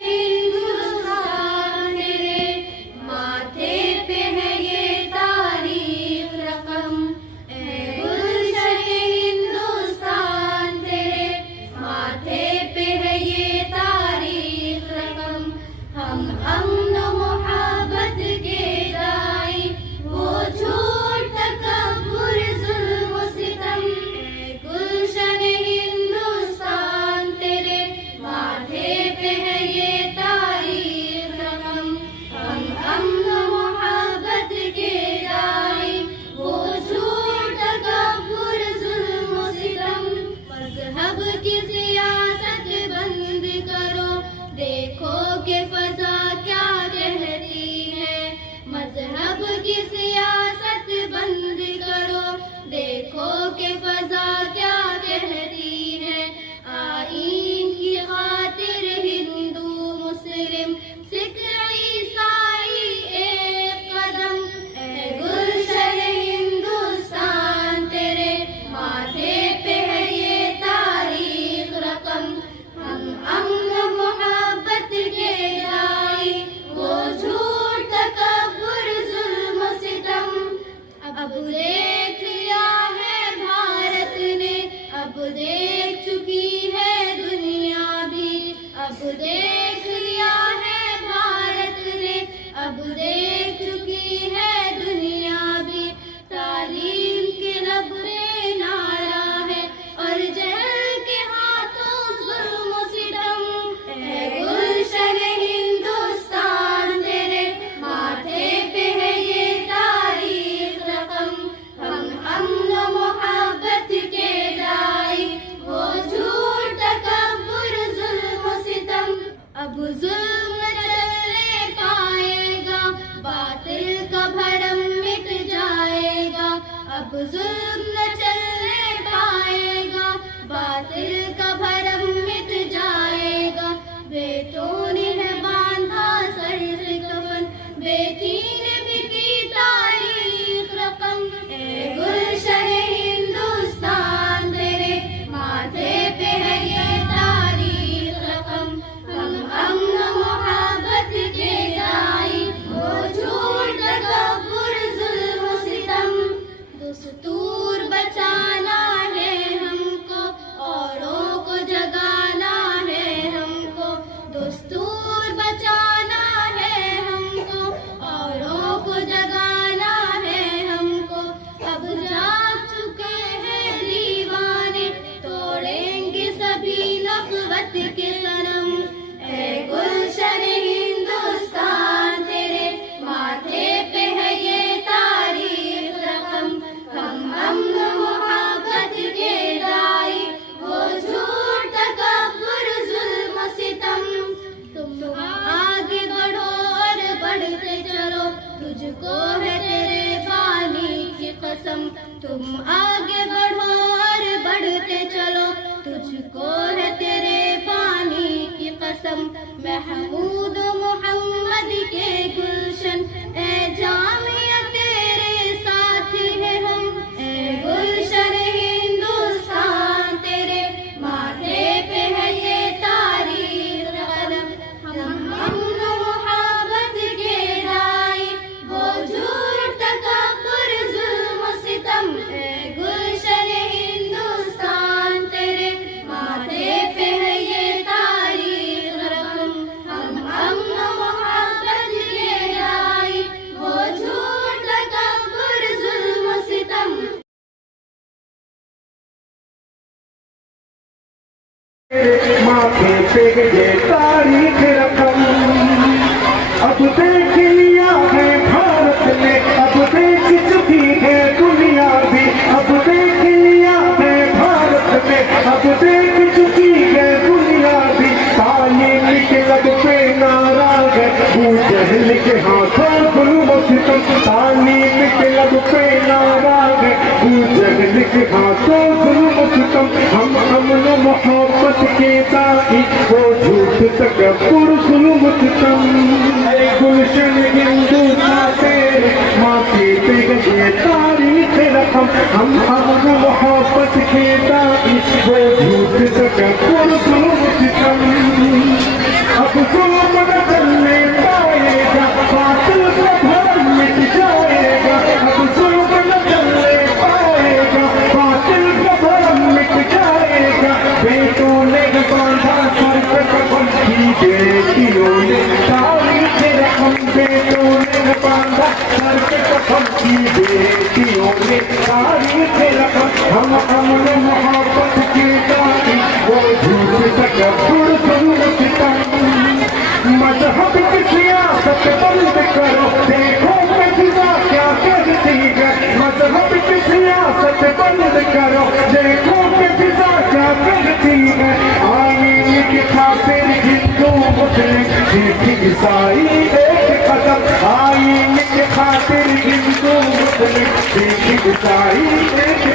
हिंदुस्तान तेरे माथे पे है ये तारीख रकम, गुलशन हिंदुस्तान तेरे माथे पे है ये तारीख रकम। हम अमन मोहब्बत के दाई, वो झूठ तकब्बुर जुल्म सितम, गुलशन हिंदुस्तान तेरे माथे पे है ये तारीख रकम। हम अमन मोहब्बत के दाई, वो झूठ तकब्बुर जुल्म सितम। मजहब की सियासत बंद करो, देखो कि फजा क्या कहती है। मजहब की सियासत बंद करो, देखो कि फजा क्या कहती है। आईन की खातिर हिंदू मुस्लिम सिख ईसाई एक कदम, गुलशन हिंदुस्तान तेरे माथे पे है ये तारीख रकम। हम अमन मोहब्बत के दाई, वो झूठ तकब्बुर जुल्म सितम। अब देख लिया है भारत ने, अब देख चुकी है दुनिया भी। अब देख लिया है भारत ने, अब देख चुकी है दुनिया भी। तालीम के लब पे नारा है और जहल के हाथों जुल्म सितम, गुलशन हिंदुस्तान तेरे माथे पे है ये तारीख रकम। हम अमन मोहब्बत के दाई, वो झूठ तकब्बुर जुल्म सितम। अब जुल्म चलने पाएगा, बातिल का भरम मिट जाएगा। अब जुल्म चलने पाएगा, बातिल का भरम मिट जाएगा। बेटों ने है बांधा सर से कफन, बेटी ने भी की तारीख रकम, गुलशन हिंदुस्तान तेरे माथे पे है ये तारीख रकम। हम अमन मोहब्बत के दाई, वो झूठ तकब्बुर जुल्म सितम। दस्तूर बचाना है हमको, औरों को जगाना है हमको। दस्तूर बचाना है हमको, औरों को जगाना है हमको। अब जाग चुके हैं दीवाने, तोड़ेंगे सभी नफ़रत के सनम, गुलशन हिंदुस्तान तेरे माथे पे है ये तारीख रकम। हम अमन मोहब्बत के दाई, वो झूठ तकब्बुर जुल्म सितम। तुम आगे बढ़ो और बढ़ते चलो, तुझको है तेरे बानी की कसम। तुम आगे बढ़ो और बढ़ते चलो, तुझको है तेरे बानी की कसम। महमूद मोहम्मद के गुलशन, ए जामिया तेरे साथी है हम, गुलशन हिंदुस्तान तेरे माथे पे है ये तारीख रकम। हम अमन मोहब्बत के दाई, वो झूठ तकब्बुर जुल्म सितम, गुलशन हिंदुस्तान तेरे माथे पे है ये तारीख रकम। हम अमन मोहब्बत के दाई, वो झूठ तकब्बुर जुल्म सितम। माथे पे ये तारीख रकम। अब देख लिया है भारत ने, अब देख चुकी है दुनिया भी। अब देख लिया है भारत ने, अब देख चुकी है दुनिया भी। तालीम के लब पे नारा है, वो जहल के हाथों जुल्म सितम। तालीम के लब पे नारा है, वो जहल के हाथों जुल्म सितम। हम अमन मोहब्बत के दाई, वो झूठ तकब्बुर जुल्म सितम। गुलशन हिंदुस्तान तेरे माथे पे ये तारीख रकम। हम अमन मोहब्बत के दाई, वो झूठ तकब्बुर जुल्म सितम। अब دیکھو کہ فضا کیا کہتی ہے، آئین کی خاطر ہندو مسلم سکھ عیسائی ایک قدم، آئین کی خاطر ہندو مسلم سکھ عیسائی ایک